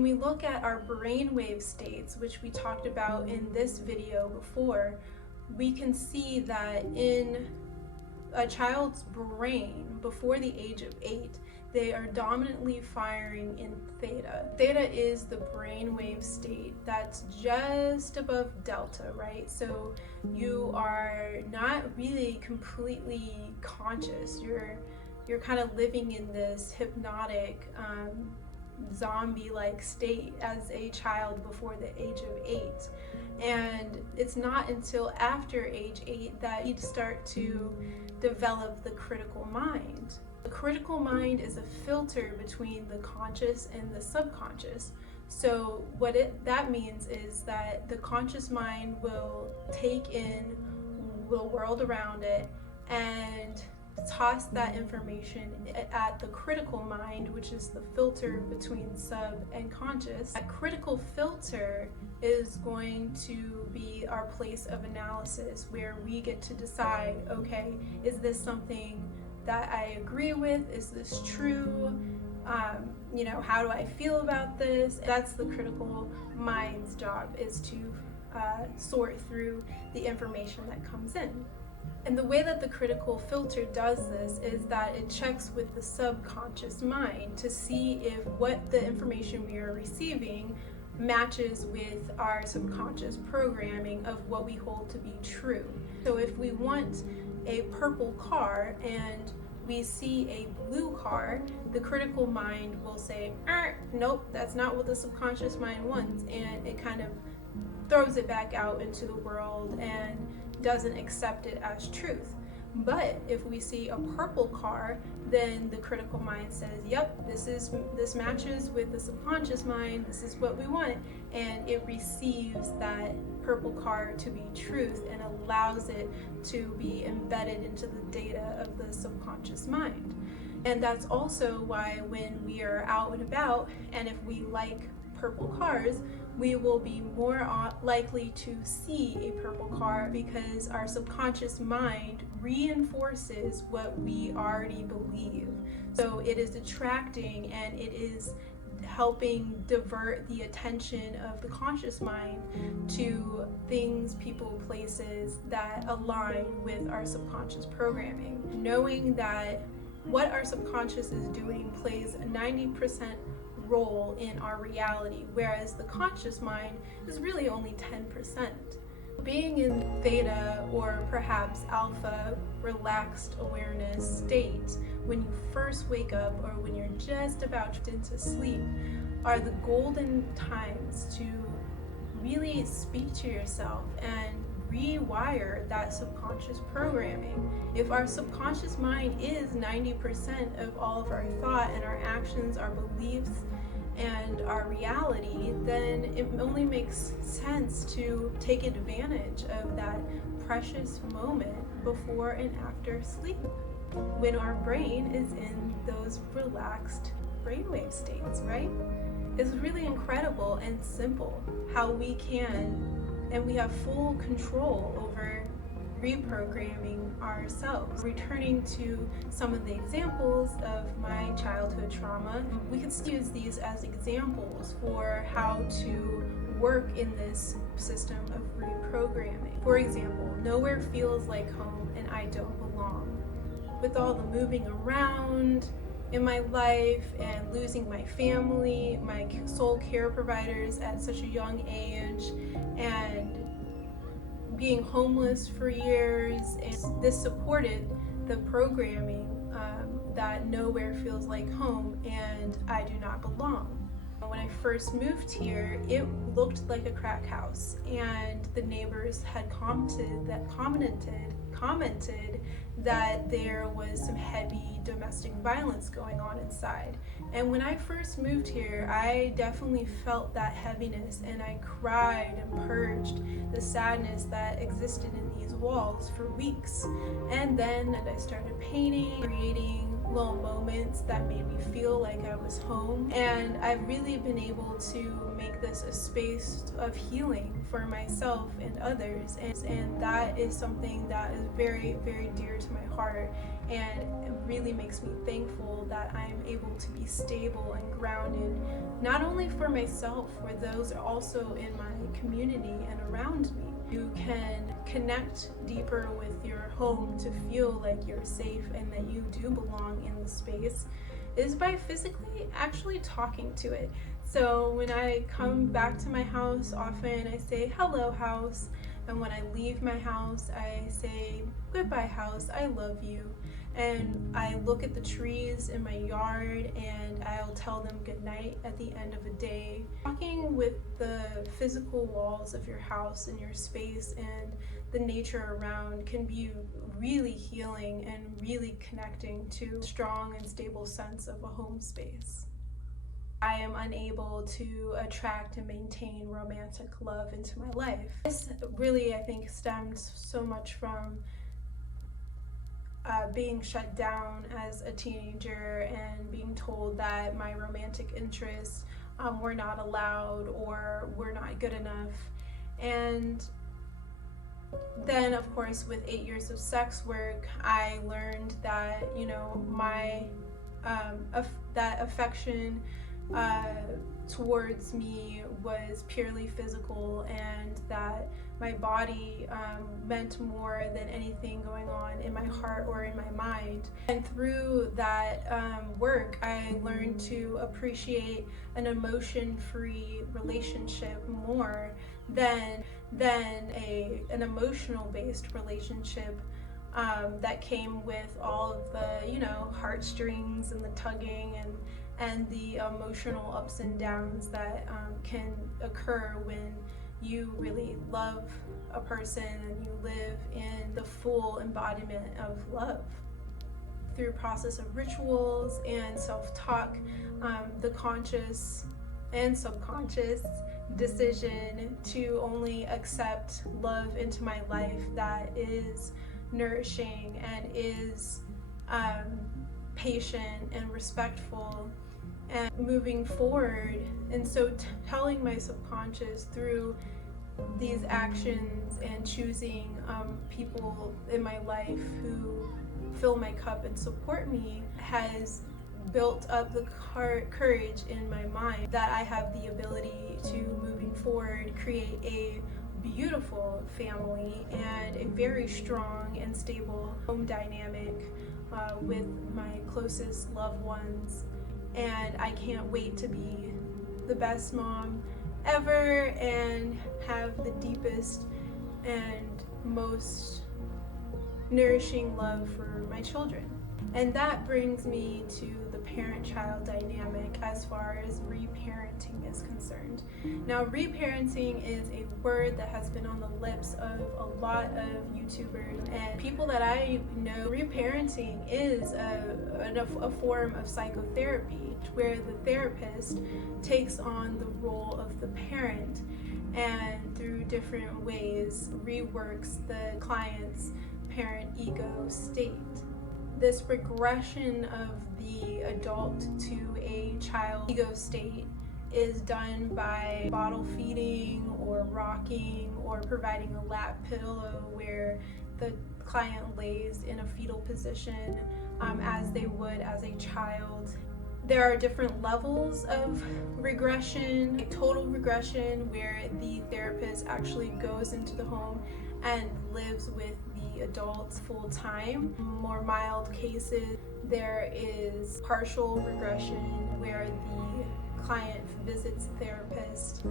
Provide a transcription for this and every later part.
When we look at our brainwave states, which we talked about in this video before, we can see that in a child's brain before the age of 8, they are dominantly firing in theta. Theta is the brainwave state that's just above delta, right? So you are not really completely conscious. You're kind of living in this hypnotic, zombie-like state as a child before the age of 8. And it's not until after age 8 that you start to develop the critical mind. The critical mind is a filter between the conscious and the subconscious. So what that means is that the conscious mind will take in the world around it and toss that information at the critical mind, which is the filter between sub and conscious. That critical filter is going to be our place of analysis, where we get to decide, okay, is this something that I agree with? Is this true? How do I feel about this? That's the critical mind's job, is to sort through the information that comes in. And the way that the critical filter does this is that it checks with the subconscious mind to see if what the information we are receiving matches with our subconscious programming of what we hold to be true. So if we want a purple car and we see a blue car, the critical mind will say, nope, that's not what the subconscious mind wants, and it kind of throws it back out into the world and doesn't accept it as truth. But if we see a purple car, then the critical mind says, yep, this matches with the subconscious mind, this is what we want, and it receives that purple car to be truth and allows it to be embedded into the data of the subconscious mind. And that's also why when we are out and about, and if we like purple cars, we will be more likely to see a purple car, because our subconscious mind reinforces what we already believe. So it is attracting and it is helping divert the attention of the conscious mind to things, people, places that align with our subconscious programming. Knowing that what our subconscious is doing plays a 90% role in our reality, whereas the conscious mind is really only 10%. Being in theta, or perhaps alpha, relaxed awareness state when you first wake up or when you're just about into sleep, are the golden times to really speak to yourself and rewire that subconscious programming. If our subconscious mind is 90% of all of our thought and our actions, our beliefs, and our reality, then it only makes sense to take advantage of that precious moment before and after sleep, when our brain is in those relaxed brainwave states, right? It's really incredible and simple how we can, and we have full control over reprogramming ourselves. Returning to some of the examples of my childhood trauma, we could use these as examples for how to work in this system of reprogramming. For example, nowhere feels like home and I don't belong. With all the moving around in my life and losing my family, my sole care providers at such a young age, and being homeless for years, and this supported the programming that nowhere feels like home and I do not belong. When I first moved here, it looked like a crack house, and the neighbors had commented that there was some heavy domestic violence going on inside. And when I first moved here, I definitely felt that heaviness, and I cried and purged the sadness that existed in these walls for weeks. And then I started painting, creating little moments that made me feel like I was home. And I've really been able to make this a space of healing for myself and others. And that is something that is very, very dear to my heart. And it really makes me thankful that I'm able to be stable and grounded, not only for myself, for those also in my community and around me. You can connect deeper with your home to feel like you're safe and that you do belong in the space is by physically actually talking to it. So when I come back to my house, often I say, "Hello, house." And when I leave my house, I say, "Goodbye, house, I love you." And I look at the trees in my yard and I'll tell them goodnight at the end of a day. Talking with the physical walls of your house and your space and the nature around can be really healing and really connecting to a strong and stable sense of a home space. I am unable to attract and maintain romantic love into my life. This really, I think, stemmed so much from being shut down as a teenager and being told that my romantic interests were not allowed or were not good enough. And then, of course, with 8 years of sex work, I learned that, my that affection towards me was purely physical, and that my body meant more than anything going on in my heart or in my mind. And through that work, I learned to appreciate an emotion-free relationship more than an emotional-based relationship that came with all of the heartstrings and the tugging and the emotional ups and downs that can occur when you really love a person and you live in the full embodiment of love. Through process of rituals and self-talk, the conscious and subconscious decision to only accept love into my life that is nourishing and is patient and respectful and moving forward. And so telling my subconscious through these actions and choosing people in my life who fill my cup and support me has built up the courage in my mind that I have the ability to, moving forward, create a beautiful family and a very strong and stable home dynamic with my closest loved ones. And I can't wait to be the best mom ever and have the deepest and most nourishing love for my children. And that brings me to the parent-child dynamic as far as reparenting is concerned. Now, reparenting is a word that has been on the lips of a lot of YouTubers and people that I know. Reparenting is a form of psychotherapy where the therapist takes on the role of the parent and through different ways reworks the client's parent ego state. This regression of the adult to a child ego state is done by bottle feeding or rocking or providing a lap pillow where the client lays in a fetal position as they would as a child. There are different levels of regression. Total regression, where the therapist actually goes into the home and lives with the adults full time. More mild cases, there is partial regression, where the client visits the therapist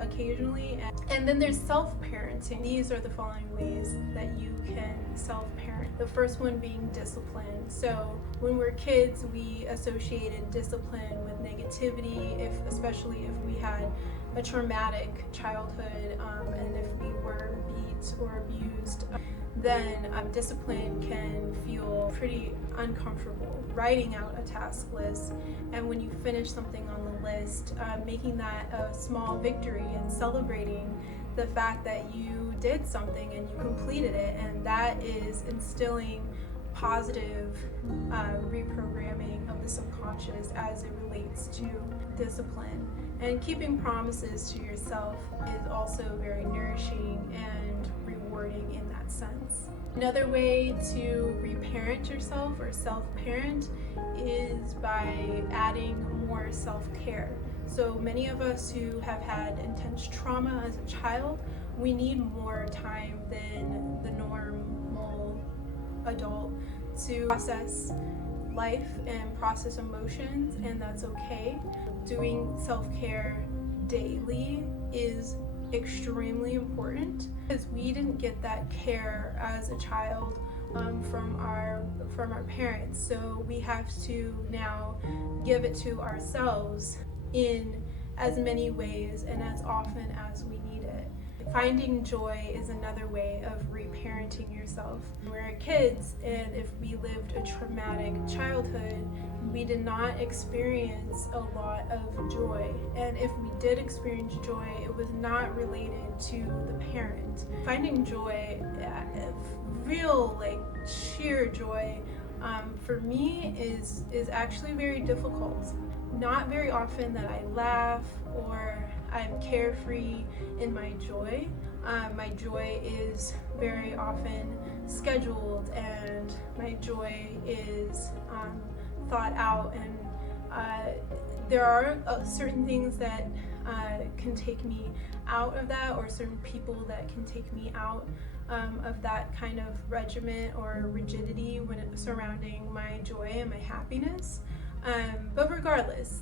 occasionally. And then there's self-parenting. These are the following ways that you can self-parent. The first one being discipline. So when we're kids, we associated discipline with negativity, especially if we had a traumatic childhood and if we were beat or abused. Then discipline can feel pretty uncomfortable. Writing out a task list, and when you finish something on the list, making that a small victory and celebrating the fact that you did something and you completed it, and that is instilling positive reprogramming of the subconscious as it relates to discipline. And keeping promises to yourself is also very nourishing and rewarding in that sense. Another way to reparent yourself or self-parent is by adding more self-care. So many of us who have had intense trauma as a child, we need more time than the normal adult to process life and process emotions, and that's okay. Doing self-care daily is extremely important because we didn't get that care as a child from our parents, so we have to now give it to ourselves in as many ways and as often as we need it. Finding joy is another way of reparenting yourself. When we were kids, and if we lived a traumatic childhood, we did not experience a lot of joy. And if we did experience joy, it was not related to the parent. Finding joy, real sheer joy, for me is actually very difficult. Not very often that I laugh or I'm carefree in my joy. My joy is very often scheduled, and my joy is thought out, and there are certain things that can take me out of that, or certain people that can take me out of that kind of regiment or rigidity when it's surrounding my joy and my happiness. But regardless,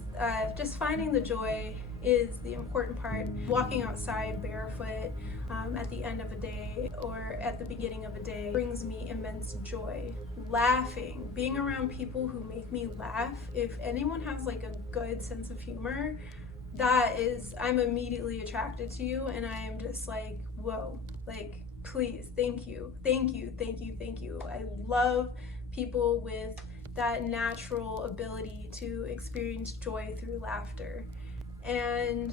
just finding the joy is the important part. Walking outside barefoot at the end of a day or at the beginning of a day brings me immense joy. Laughing, being around people who make me laugh. If anyone has a good sense of humor, I'm immediately attracted to you, and I am just whoa, please, thank you. I love people with that natural ability to experience joy through laughter. And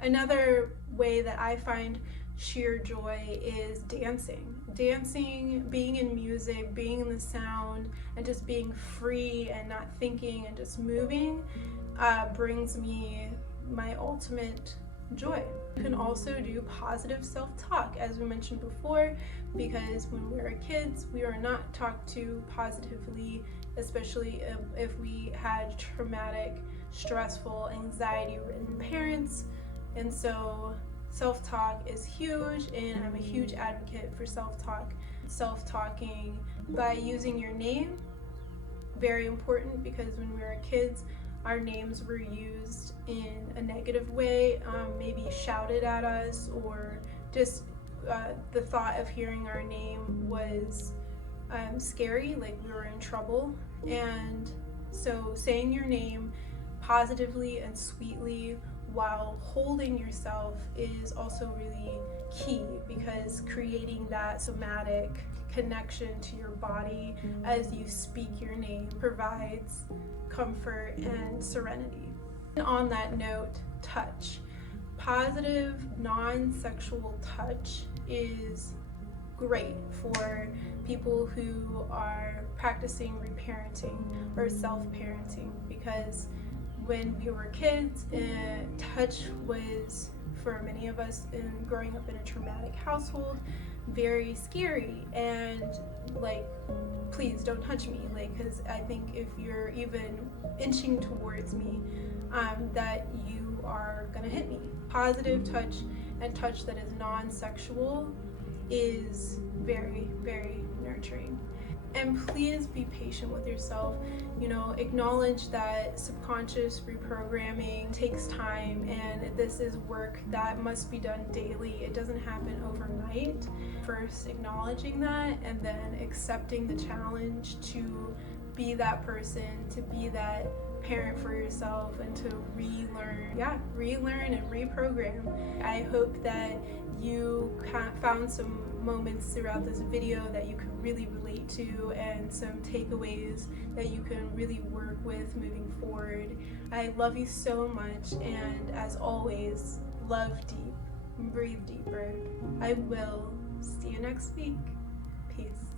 another way that I find sheer joy is dancing. Dancing, being in music, being in the sound, and just being free and not thinking and just moving brings me my ultimate joy. You can also do positive self-talk, as we mentioned before, because when we were kids, we were not talked to positively, especially if we had traumatic, stressful, anxiety-ridden parents. And so self-talk is huge, and I'm a huge advocate for self-talk. Self-talking by using your name, very important, because when we were kids, our names were used in a negative way, maybe shouted at us, or just the thought of hearing our name was scary, we were in trouble. And so saying your name positively and sweetly while holding yourself is also really key, because creating that somatic connection to your body as you speak your name provides comfort and serenity. And on that note, touch. Positive, non-sexual touch is great for people who are practicing reparenting or self-parenting, because when we were kids, touch was, for many of us growing up in a traumatic household, very scary, and please don't touch me, because I think if you're even inching towards me, that you are gonna hit me. Positive touch and touch that is non-sexual is very, very nurturing. And please be patient with yourself. Acknowledge that subconscious reprogramming takes time, and this is work that must be done daily. It doesn't happen overnight. First, acknowledging that, and then accepting the challenge to be that person, to be that parent for yourself, and to relearn and reprogram. I hope that you found some moments throughout this video that you could really relate to, and some takeaways that you can really work with moving forward. I love you so much, and as always, love deep, breathe deeper. I will see you next week. Peace.